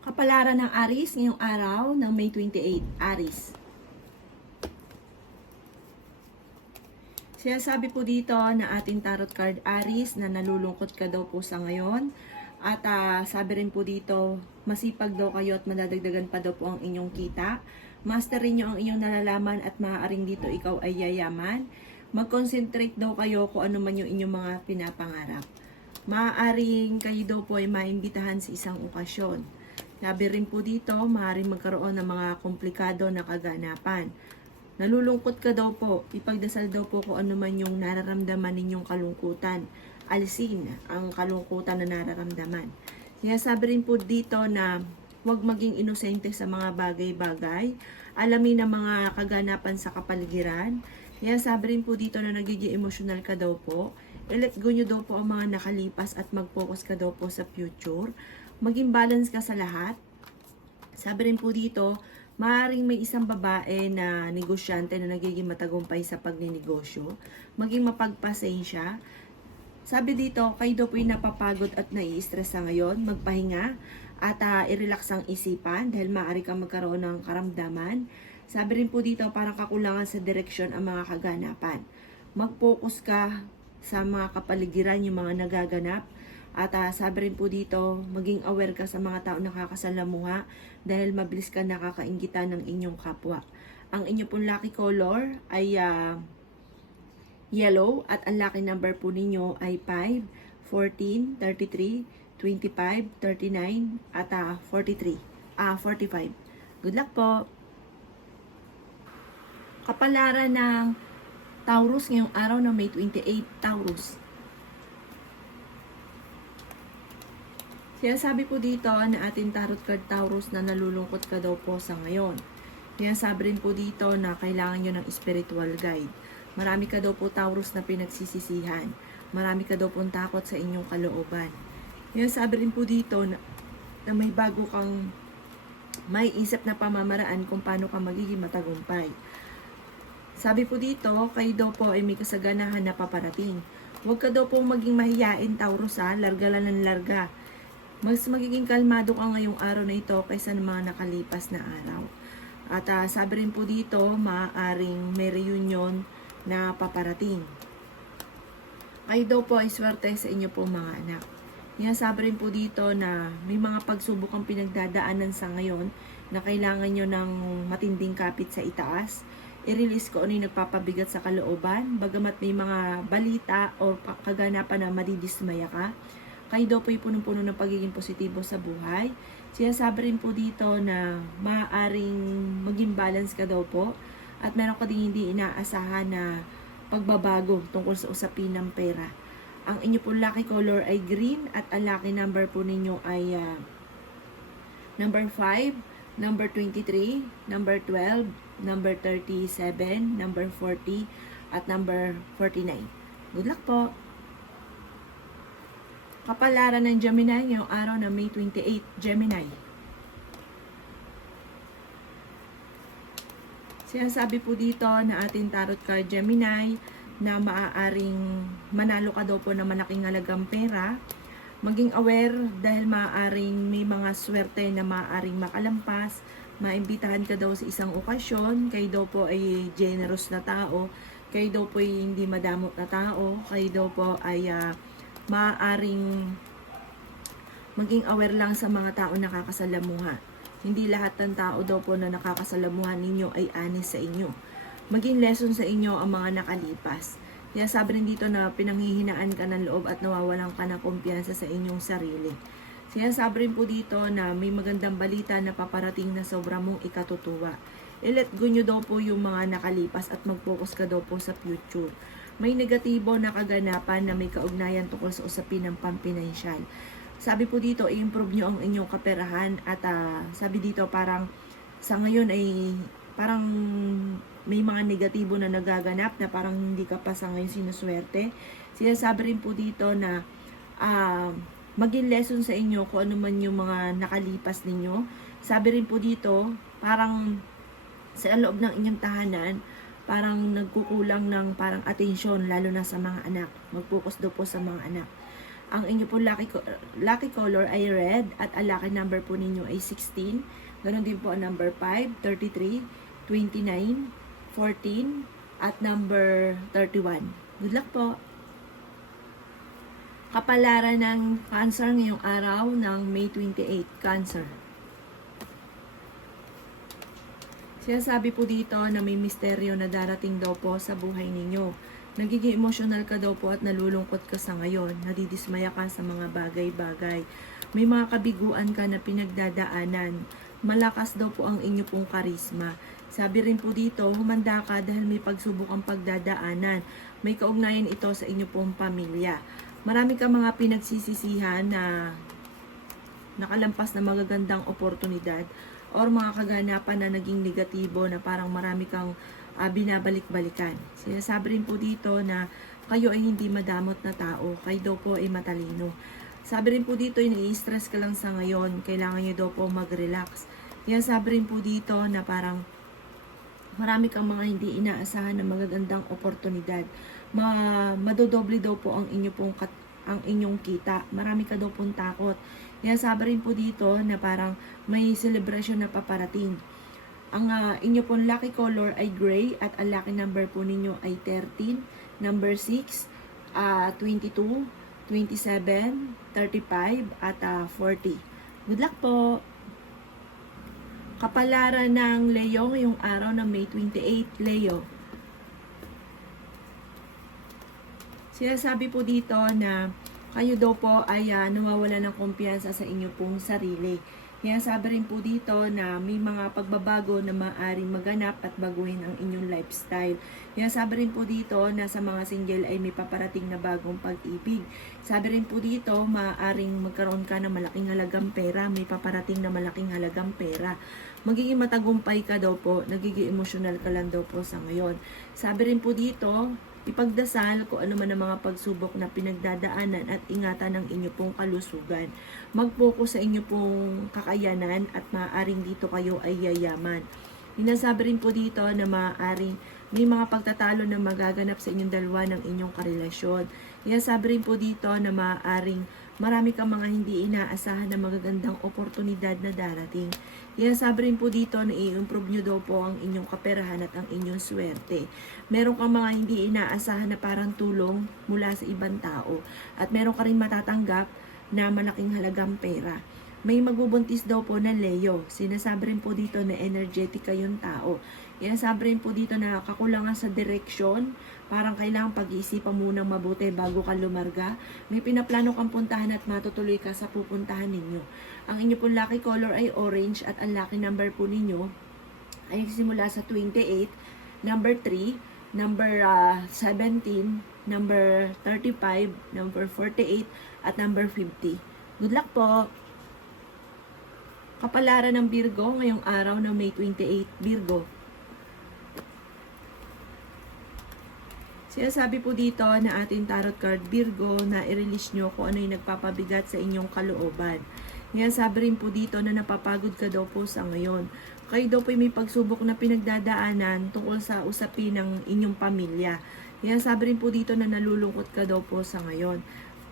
Kapalaran ng Aris ngayong araw ng May 28, Aris. Sinasabi po dito na ating tarot card Aris na nalulungkot ka daw po sa ngayon. At sabi rin po dito, masipag daw kayo at madadagdagan pa daw po ang inyong kita. Masterin nyo ang inyong nalalaman at maaaring dito ikaw ay yayaman. Mag-concentrate daw kayo kung ano man yung inyong mga pinapangarap. Maaaring kayo daw po ay maimbitahan sa isang okasyon. Sabi rin po dito, maaaring magkaroon ng mga komplikado na kaganapan. Nalulungkot ka daw po, ipagdasal daw po kung ano man yung nararamdaman ninyong kalungkutan. Alisin ang kalungkutan na nararamdaman. Sinasabi rin po dito na huwag maging inosente sa mga bagay-bagay. Alamin ang mga kaganapan sa kapaligiran. Sinasabi rin po dito na nagiging emotional ka daw po. I-let go nyo daw po ang mga nakalipas at mag-focus ka daw po sa future. Maging balance ka sa lahat. Sabi rin po dito, maaaring may isang babae na negosyante na nagiging matagumpay sa pagninegosyo. Maging mapagpasensya. Sabi dito, kayo daw po yung napapagod at nai-stress sa ngayon. Magpahinga at i-relax ang isipan dahil maaari kang magkaroon ng karamdaman. Sabi rin po dito, parang kakulangan sa direksyon ang mga kaganapan. Mag-focus ka sa mga kapaligiran, yung mga nagaganap. At sabi rin po dito, maging aware ka sa mga tao nakakasalamuha dahil mabilis ka nakakainggitan ng inyong kapwa. Ang inyong pong lucky color ay yellow at ang lucky number po ninyo ay 5, 14, 33, 25, 39 at 45. Good luck po! Kapalaran ng Taurus ngayong araw ng May 28, Taurus. Sinasabi po dito na ating tarot card Taurus na nalulungkot ka daw po sa ngayon. Sinasabi rin po dito na kailangan nyo ng spiritual guide. Marami ka daw po Taurus na pinagsisisihan. Marami ka daw po takot sa inyong kalooban. Sinasabi rin po dito na may bago kang may isip na pamamaraan kung paano ka magiging matagumpay. Sabi po dito, kayo daw po ay may kasaganahan na paparating. Huwag ka daw po maging mahiyain Taurus ha, larga lang ng larga. Mas magiging kalmado ka ngayong araw na ito kaysa ng mga nakalipas na araw. At sabi rin po dito, maaaring may reunion na paparating. Kayo daw po ay swerte sa inyo po mga anak. Sabi rin po dito na may mga pagsubok ang pinagdadaanan sa ngayon na kailangan nyo ng matinding kapit sa itaas. I-release ko ano yung nagpapabigat sa kalooban, bagamat may mga balita o kaganapan na madidismaya ka. Kayo daw po yung punong-puno ng pagiging positibo sa buhay. Sinasabi rin po dito na maaaring maging balance ka daw po. At meron ka din hindi inaasahan na pagbabago tungkol sa usapin ng pera. Ang inyo po lucky color ay green at ang lucky number po ninyo ay number 5, number 23, number 12, number 37, number 40, at number 49. Good luck po! Kapalaran ng Gemini ngayong araw na May 28, Gemini. Sinasabi po dito na ating tarot card Gemini na maaaring manalo ka daw po ng malaking halagang pera. Maging aware dahil maaaring may mga swerte na maaaring makalampas. Maimbitahan ka daw sa isang okasyon. Kayo daw po ay generous na tao. Kayo daw po ay hindi madamot na tao. Kayo daw po ay maaaring maging aware lang sa mga tao nakakasalamuha. Hindi lahat ng tao daw po na nakakasalamuha ninyo ay honest sa inyo. Maging lesson sa inyo ang mga nakalipas. Kaya sabi rin dito na pinanghihinaan ka ng loob at nawawalan ka ng kumpiyansa sa inyong sarili. Sinasabi rin po dito na may magandang balita na paparating na sobra mong ikatutuwa. I-let go nyo daw po yung mga nakalipas at mag-focus ka daw po sa future. May negatibo na kaganapan na may kaugnayan tungkol sa usapin ng pampinansyal. Sabi po dito, i-improve nyo ang inyong kaperahan at sabi dito parang sa ngayon ay parang may mga negatibo na nagaganap na parang hindi ka pa sa ngayon sinuswerte. Sinasabi rin po dito na maging lesson sa inyo kung ano man yung mga nakalipas ninyo. Sabi rin po dito, parang sa loob ng inyong tahanan, parang nagkukulang ng parang atensyon lalo na sa mga anak. Mag-focus daw po sa mga anak. Ang inyo po lucky color ay red at ang lucky number po ninyo ay 16. Ganon din po ang number 5, 33, 29, 14, at number 31. Good luck po! Kapalaran ng Cancer ngayong araw ng May 28, Cancer. Sinasabi po dito na may misteryo na darating daw po sa buhay ninyo. Nagiging emosyonal ka daw po at nalulungkot ka sa ngayon. Nadidismaya ka sa mga bagay-bagay. May mga kabiguan ka na pinagdadaanan. Malakas daw po ang inyo pong karisma. Sabi rin po dito, humanda ka dahil may pagsubok ang pagdadaanan. May kaugnayan ito sa inyo pong pamilya. Marami kang mga pinagsisisihan na nakalampas na magagandang oportunidad or mga kaganapan na naging negatibo na parang marami kang binabalik-balikan. Sinasabi rin po dito na kayo ay hindi madamot na tao, kayo daw po ay matalino. Sabi rin po dito, ini-stress ka lang sa ngayon, kailangan nyo daw po mag-relax. Sabi rin po dito na parang marami kang mga hindi inaasahan na magagandang oportunidad. Madodoble daw po ang inyong kita. Marami ka daw pong takot. Sabi rin po dito na parang may celebration na paparating. Ang inyo pong lucky color ay gray at ang lucky number po ninyo ay 13, number 6, 22, 27, 35, at 40. Good luck po! Kapalaran ng Leo ngayong araw ng May 28, Leo. Sinasabi po dito na kayo daw po ay nawawala ng kumpiyansa sa inyo pong sarili. Sabi rin po dito na may mga pagbabago na maaaring maganap at baguhin ang inyong lifestyle. Sabi rin po dito na sa mga single ay may paparating na bagong pag-ibig. Sabi rin po dito, maaaring magkaroon ka ng malaking halagang pera, may paparating na malaking halagang pera. Magiging matagumpay ka daw po, nagiging emosyonal ka lang daw po sa ngayon. Sabi rin po dito, ipagdasal kung ano man ang mga pagsubok na pinagdadaanan at ingatan ng inyo pong kalusugan. Mag-focus sa inyo pong kakayanan at maaaring dito kayo ay yayaman. Sinasabi rin po dito na maaaring may mga pagtatalo na magaganap sa inyong dalawa ng inyong karelasyon. Sinasabi rin po dito na maaaring marami kang mga hindi inaasahan na magagandang oportunidad na darating. Sabi rin po dito na i-improve nyo daw po ang inyong kaperahan at ang inyong swerte. Meron kang mga hindi inaasahan na parang tulong mula sa ibang tao. At meron ka rin matatanggap na malaking halagang pera. May magbubuntis daw po na Leo. Sinasabi rin po dito na energetic kayong tao. Sabi rin po dito na kakulangan sa direksyon. Parang kailangang pag-iisipan munang mabuti bago ka lumarga. May pinaplano kang puntahan at matutuloy ka sa pupuntahan ninyo. Ang inyo pong lucky color ay orange at ang lucky number po ninyo ay simula sa 28, number 3, number 17, number 35, number 48, at number 50. Good luck po! Kapalaran ng Virgo ngayong araw ng May 28, Virgo. Sinasabi po dito na ating tarot card Virgo na i-release nyo kung ano yung nagpapabigat sa inyong kalooban. Sabi rin po dito na napapagod ka daw po sa ngayon. Kayo daw po may pagsubok na pinagdadaanan tungkol sa usapin ng inyong pamilya. Sabi rin po dito na nalulungkot ka daw po sa ngayon.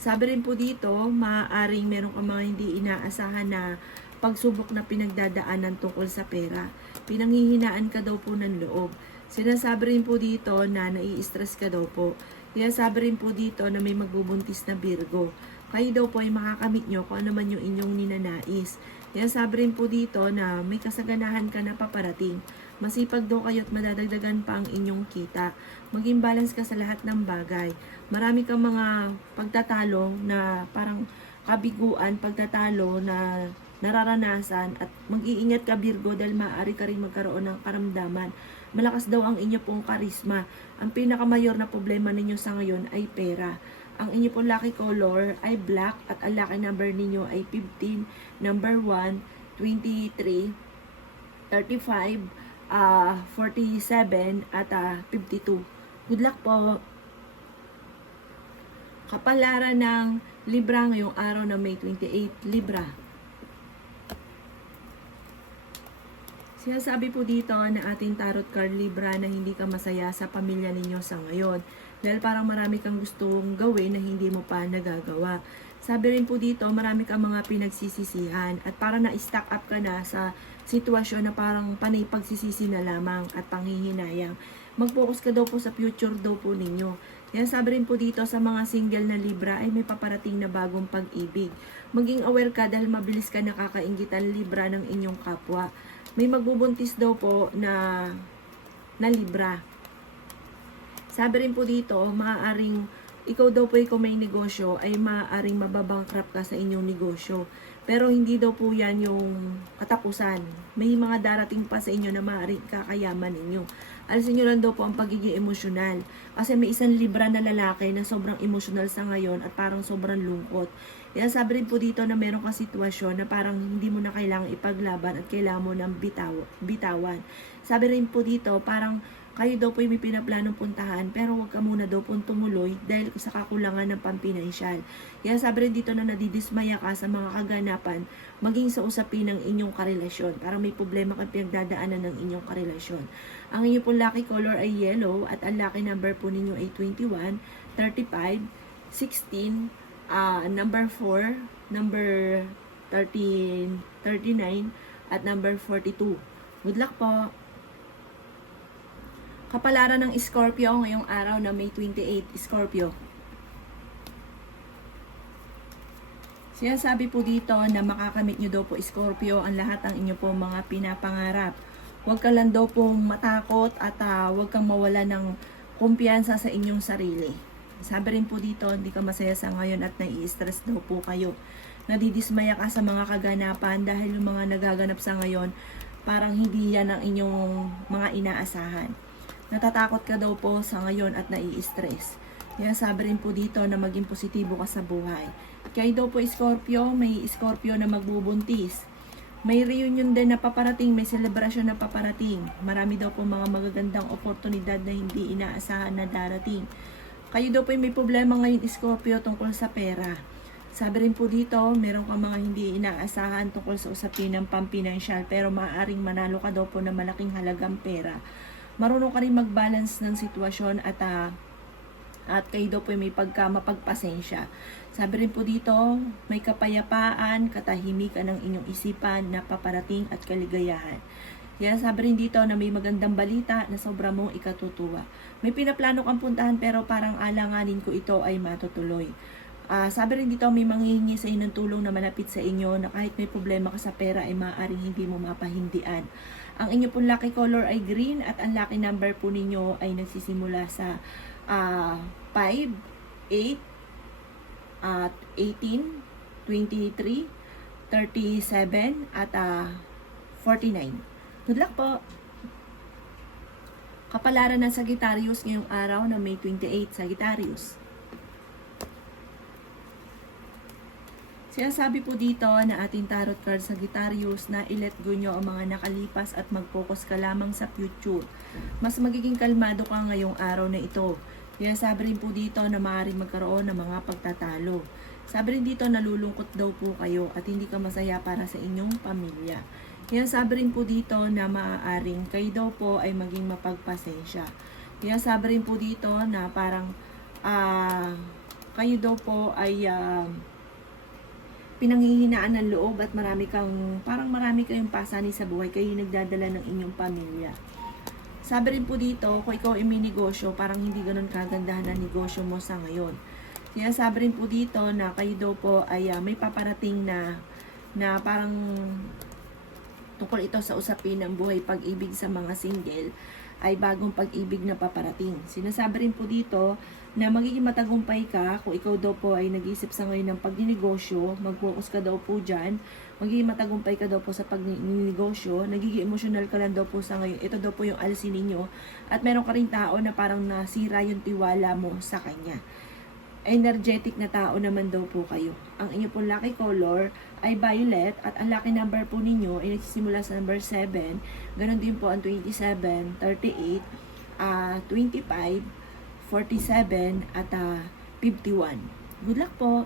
Sabi rin po dito, maaaring meron ka mga hindi inaasahan na pagsubok na pinagdadaanan tungkol sa pera. Pinanghihinaan ka daw po ng loob. Sinasabi rin po dito na nai-stress ka daw po. Sinasabi rin po dito na may magbubuntis na Virgo. Kayo daw po ay makakamit nyo kung ano man yung inyong ninanais. Sinasabi rin po dito na may kasaganahan ka na paparating. Masipag daw kayo at madadagdagan pa ang inyong kita. Maging balance ka sa lahat ng bagay. Marami kang mga pagtatalo na parang kabiguan, pagtatalo na nararanasan at mag-iingat ka Virgo dahil maaari ka rin magkaroon ng karamdaman. Malakas daw ang inyo pong karisma. Ang pinakamayor na problema ninyo sa ngayon ay pera. Ang inyo pong lucky color ay black at ang lucky number ninyo ay 15, number 1, 23, 35, 47 at 52. Good luck po! Kapalaran ng Libra ngayong araw na May 28, Libra. Sinasabi po dito na ating tarot card Libra na hindi ka masaya sa pamilya ninyo sa ngayon. Dahil parang marami kang gustong gawin na hindi mo pa nagagawa. Sabi rin po dito, marami kang mga pinagsisisihan at parang na-stack up ka na sa sitwasyon na parang panay pagsisisi na lamang at panghihinayang. Mag-focus ka daw po sa future daw po ninyo. Yan, sabi rin po dito sa mga single na Libra ay may paparating na bagong pag-ibig. Maging aware ka dahil mabilis ka nakakainggitan Libra ng inyong kapwa. May magbubuntis daw po na Libra. Sabi rin po dito, maaaring ikaw daw po kung may negosyo ay maaaring mababangkrap ka sa inyong negosyo. Pero hindi daw po yan yung katapusan. May mga darating pa sa inyo na maaaring kakayaman ninyo. Alisin nyo lang daw po ang pagiging emosyonal. Kasi may isang Libra na lalaki na sobrang emosyonal sa ngayon at parang sobrang lungkot. Kaya sabi rin po dito na meron ka sitwasyon na parang hindi mo na kailangang ipaglaban at kailangan mo ng bitawan. Sabi rin po dito parang kayo daw po may pinaplanong puntahan pero wag ka muna daw po tumuloy dahil sa kakulangan ng pampinansyal. Kaya sabi rin dito na nadidismaya ka sa mga kaganapan maging sa usapin ng inyong karelasyon. Parang may problema kang pinagdadaanan ng inyong karelasyon. Ang inyong po lucky color ay yellow at ang lucky number po ninyo ay 21, 35, 16, number 4, number 13, 39, at number 42. Good luck po! Kapalaran ng Scorpio ngayong araw na May 28, Scorpio. Sinasabi po dito na makakamit nyo daw po Scorpio ang lahat ng inyo po mga pinapangarap. Huwag ka lang daw po matakot at huwag kang mawala ng kumpiyansa sa inyong sarili. Sabi rin po dito, hindi ka masaya sa ngayon at nai-stress daw po kayo. Nadidismaya ka sa mga kaganapan dahil yung mga nagaganap sa ngayon, parang hindi yan ang inyong mga inaasahan. Natatakot ka daw po sa ngayon at nai-stress. Kaya sabi rin po dito na maging positibo ka sa buhay. Kaya daw po Scorpio, may Scorpio na magbubuntis. May reunion din na paparating, may celebration na paparating. Marami daw po mga magagandang oportunidad na hindi inaasahan na darating. Kayo daw po may problema ngayon Scorpio tungkol sa pera. Sabi rin po dito, meron kang mga hindi inaasahan tungkol sa usapin ng pampinansyal pero maaaring manalo ka daw po na malaking halagang pera. Marunong ka rin mag-balance ng sitwasyon at kayo daw po may mapagpasensya. Sabi rin po dito, may kapayapaan, katahimikan ng inyong isipan na paparating at kaligayahan. Kaya sabi rin dito na may magandang balita na sobra mong ikatutuwa. May pinaplano kang puntahan pero parang alanganin ko ito ay matutuloy. Sabi rin dito may manghihingi sa inyo ng tulong na malapit sa inyo na kahit may problema ka sa pera ay maaaring hindi mo mapahindian. Ang inyo pong lucky color ay green at ang lucky number po ninyo ay nagsisimula sa 5, 8, 18, 23, 37 at 49. Good luck po! Kapalaran ng Sagittarius ngayong araw na May 28, Sagittarius. Sinasabi po dito na ating tarot card Sagittarius na i-let go nyo ang mga nakalipas at mag-focus ka lamang sa future. Mas magiging kalmado ka ngayong araw na ito. Kaya sabi rin po dito na maaaring magkaroon ng mga pagtatalo. Sabi rin dito nalulungkot daw po kayo at hindi ka masaya para sa inyong pamilya. Kaya sabi rin po dito na maaaring kayo daw po ay maging mapagpasensya. Kaya sabi rin po dito na parang kayo daw po ay pinanghihinaan ng loob at marami kayong pasanin sa buhay, kayo nagdadala ng inyong pamilya. Sabi rin po dito, kung ikaw ay may negosyo, parang hindi ganun kagandahan ang negosyo mo sa ngayon. Kaya sabi rin po dito na kayo daw po ay may paparating na parang tungkol ito sa usapin ng buhay pag-ibig sa mga single ay bagong pag-ibig na paparating. Sinasabi rin po dito na magiging matagumpay ka kung ikaw daw po ay nag-iisip sa ngayon ng pagninegosyo, mag-focus ka daw po dyan, magiging matagumpay ka daw po sa pagninegosyo, nagiging emotional ka lang daw po sa ngayon, ito daw po yung alisin ninyo, at meron ka rin tao na parang nasira yung tiwala mo sa kanya. Energetic na tao naman daw po kayo. Ang inyo pong lucky color ay violet at ang lucky number po ninyo ay nagsisimula sa number 7, ganun din po ang 27, 38, 25, 47 at 51. Good luck po!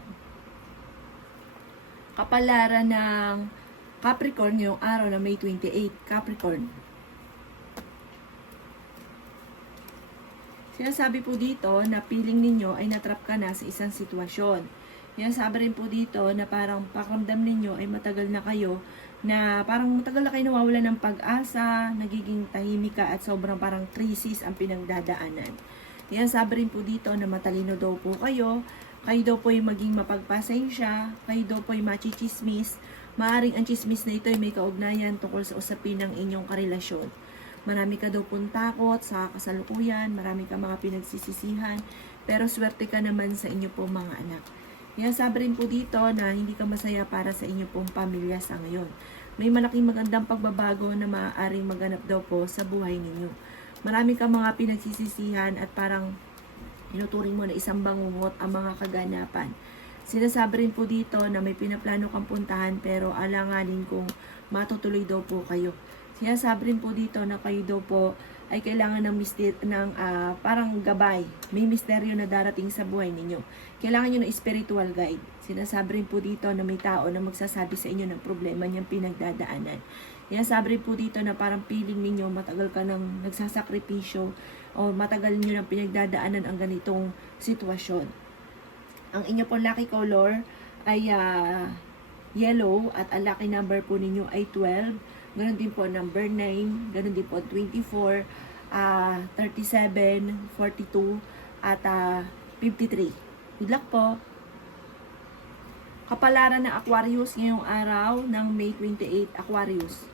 Kapalaran ng Capricorn yung araw na May 28. Capricorn. Sinasabi po dito na feeling ninyo ay natrap ka na sa isang sitwasyon. Yan, sabi rin po dito na parang pakiramdam ninyo ay matagal na kayo na parang matagal na kayo nawawala ng pag-asa, nagiging tahimik ka at sobrang parang krisis ang pinagdadaanan. Yan, sabi rin po dito na matalino daw po kayo daw po ay maging mapagpasensya, kayo daw po ay machichismis, maaring ang chismis na ito ay may kaugnayan tungkol sa usapin ng inyong karelasyon. Marami ka daw pong takot sa kasalukuyan, marami ka mga pinagsisisihan, pero swerte ka naman sa inyo po mga anak. Yan, sabi rin po dito na hindi ka masaya para sa inyo pong pamilya sa ngayon. May malaking magandang pagbabago na maaaring maganap daw po sa buhay ninyo. Marami ka mga pinagsisisihan at parang inuturing mo na isang bangungot ang mga kaganapan. Sinasabi rin po dito na may pinaplano kang puntahan pero alanganin kung matutuloy daw po kayo. Sinasabi rin po dito na kayo daw po ay kailangan ng parang gabay. May misteryo na darating sa buhay ninyo. Kailangan nyo ng spiritual guide. Sinasabi rin po dito na may tao na magsasabi sa inyo ng problema niyang pinagdadaanan. Sinasabi rin po dito na parang feeling ninyo matagal ka nang nagsasakripisyo o matagal nyo nang pinagdadaanan ang ganitong sitwasyon. Ang inyo po lucky color ay yellow at ang lucky number po ninyo ay 12. Ganon din po number 9, ganon din po 24, 37, 42, at 53. Good luck po! Kapalaran ng Aquarius ngayong araw ng May 28, Aquarius.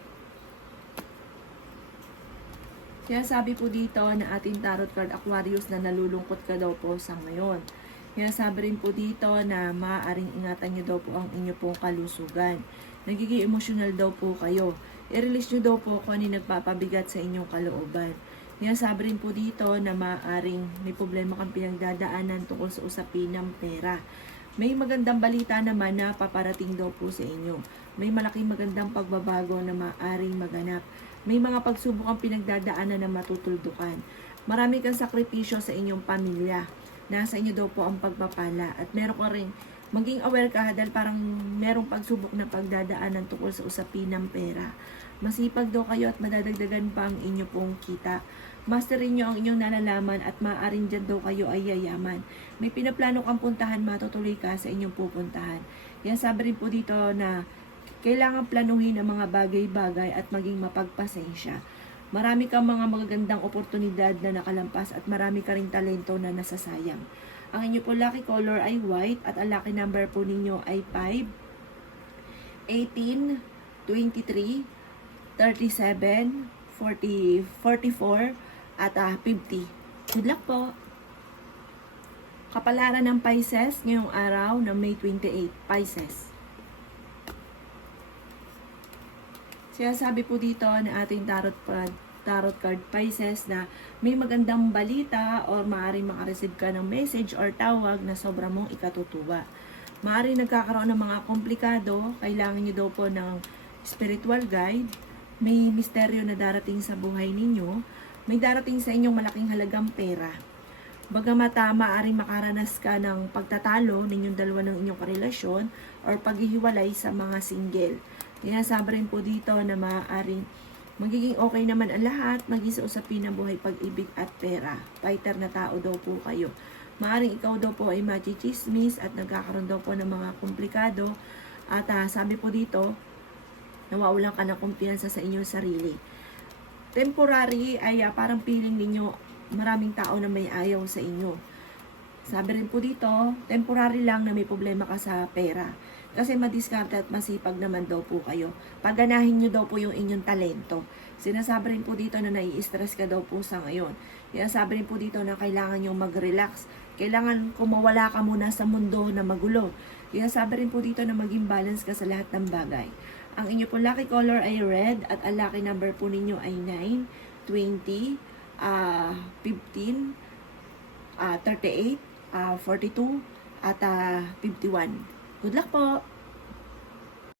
Kaya sabi po dito na ating tarot card Aquarius na nalulungkot ka daw po sa ngayon. Kaya sabi rin po dito na maaaring ingatan nyo daw po ang inyo pong kalusugan. Nagiging emotional daw po kayo. I-release nyo daw po kung ano nagpapabigat sa inyong kalooban. Kaya sabi rin po dito na maaaring may problema kang pinagdadaanan tungkol sa usapin ng pera. May magandang balita naman na paparating daw po sa inyo. May malaking magandang pagbabago na maaaring maganap. May mga pagsubok ang pinagdadaanan na matutuldukan. Marami kang sakripisyo sa inyong pamilya. Nasa inyo daw po ang pagpapala. At meron ka rin maging aware ka dahil parang merong pagsubok na pagdadaanan tungkol sa usapin ng pera. Masipag daw kayo at madadagdagan pa ang inyo pong kita. Masterin nyo ang inyong nalalaman at maaaring dyan daw kayo ay yayaman. May pinaplano kang puntahan, matutuloy ka sa inyong pupuntahan. Yan, sabi rin po dito na kailangan planuhin ang mga bagay-bagay at maging mapagpasensya. Marami kang mga magagandang oportunidad na nakalampas at marami ka ring talento na nasasayang. Ang inyo po lucky color ay white at ang lucky number po ninyo ay 5, 18, 23, 37, 40, 44, at 50. Good luck po! Kapalaran ng Pisces ngayong araw ng May 28, Pisces. Sinasabi po dito na ating tarot card Pisces na may magandang balita or maaaring makareceive ka ng message or tawag na sobra mong ikatutuwa. Maaaring nagkakaroon ng mga komplikado, kailangan nyo daw po ng spiritual guide, may misteryo na darating sa buhay ninyo, may darating sa inyong malaking halagang pera. Bagamat maaaring makaranas ka ng pagtatalo ninyong dalawa ng inyong karelasyon or paghihiwalay sa mga single. Sinasabi rin po dito na maaaring magiging okay naman ang lahat, maging sa usapin ng buhay, pag-ibig at pera. Fighter na tao daw po kayo. Maaring ikaw daw po ay machichismis at nagkakaroon daw po ng mga komplikado. At sabi po dito, nawawalan ka ng kumpiyansa sa inyong sarili. Temporary ay parang feeling ninyo maraming tao na may ayaw sa inyo. Sabi rin po dito, temporary lang na may problema ka sa pera. Kasi madiskarte at masipag naman daw po kayo. Paganahin nyo daw po yung inyong talento. Sinasabi rin po dito na nai-stress ka daw po sa ngayon. Sinasabi rin po dito na kailangan nyo mag-relax. Kailangan kumawala ka muna sa mundo na magulo. Sinasabi rin po dito na maging balance ka sa lahat ng bagay. Ang inyo po lucky color ay red at ang lucky number po ninyo ay 9, 20, 15, 38, 42, at 51. Good luck po!